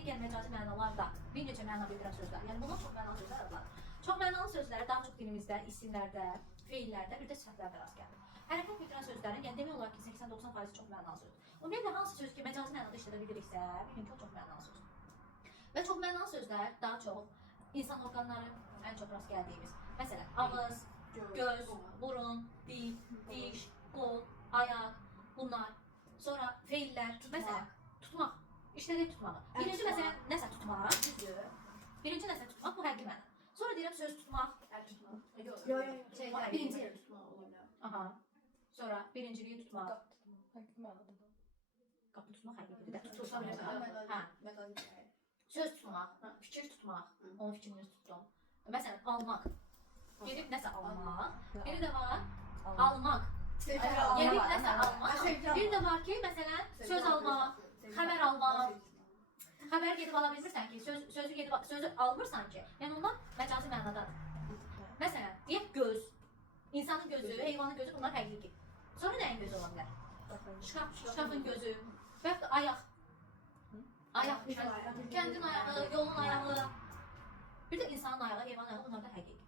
digər məcazi mənalarda bir neçə məna bildirən sözlər. Yəni bundan çox mənalı sözlər var. Çox mənalı sözlərə daha çox dilimizdə, isimlərdə, feillərdə, bir də sifətlərdə rast gəlir. Hərəkət bildirən sözlərin, yəni demək olar ki, 80-90% çox mənalı sözdür. Ümumiyyətlə hansı söz ki, məcazi mənada işlədə biliriksə, bilin ki, o çox mənalı sözdür. Və çox mənalı sözlər daha çox insan orqanları ən çox rast gəldiyimiz. Məsələn, ağız, göz, burun, dil, diş, qol, ayaq, bunlar. Sonra feillər, məsələn, tutmaq, işlədək tutmağı. Birinci məsələn, nəsə tutmaq, düzdür. Birinci nəsə tutmaq, bu həqiqi məna. Sonra deyirəm söz tutmaq, əl tutmaq. Birinci yer tutmaq ola bilər. Aha. Sonra birinciliyi tutmaq. Həqiqi mənada. Qapı tutmaq həqiqidir də, tutulsa bilər. Hə. Söz tutmaq, fikir tutmaq, onun fikrini tutdum. Məsələn, almaq. Gedib nəsə almaq. Biri də var, almaq. Gedib nəsə almaq. Bir də var ki, məsələn, söz almaq, xəbər almaq. Xəbər gedib ala bilmirsən ki, sözü almırsan ki, yəni onlar məcazi mənadadır. Məsələn, deyək göz. İnsanın gözü, heyvanın gözü, bunlar həqiqi. Sonra nəyin gözü ola bilər? Şkafın gözü, və yaxud da ayaq. Ayaq, kəndin ayağı, yolun ayağı. Bir də insanın ayağı, heyvanın ayağı, bunlar da həqiqi.